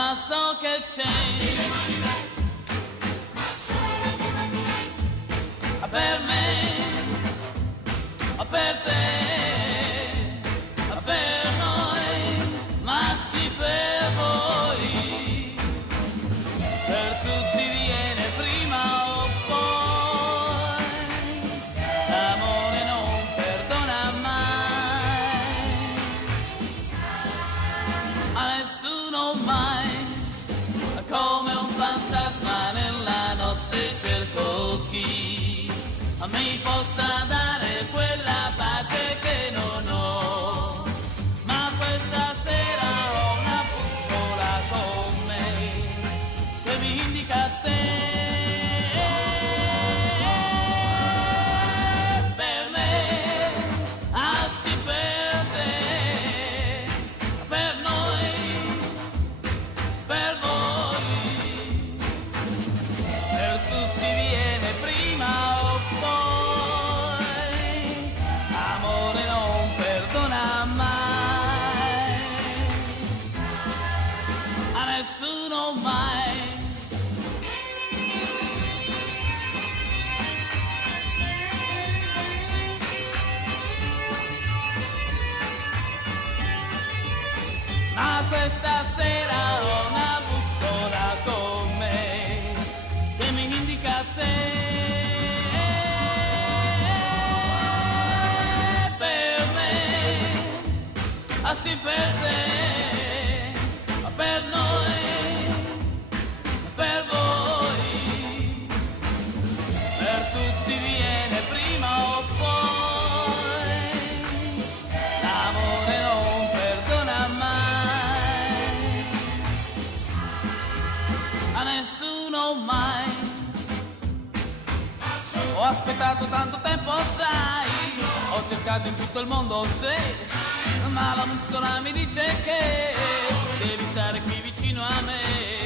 ma so che c'è per me, per te, per noi, ma sì per voi, per tutti viene prima o poi, l'amore non perdona mai, a nessuno mai, come un fantasma nella notte cerco chi mi possa dare quella pace che non ho, ma questa sera ho una bussola con me che mi indica te. Per me, ah sì per te, per noi, per voi, per tutti viene prima o poi, amore non perdona mai, a nessuno mai. Ma questa sera ho una bussola con me che mi indica te. Ah sì per te, per noi, per voi, per tutti viene prima o poi, l'amore non perdona mai, a nessuno mai. Ho aspettato tanto tempo, sai, ho cercato in tutto il mondo te, ma la bussola mi dice che devi stare qui vicino a me.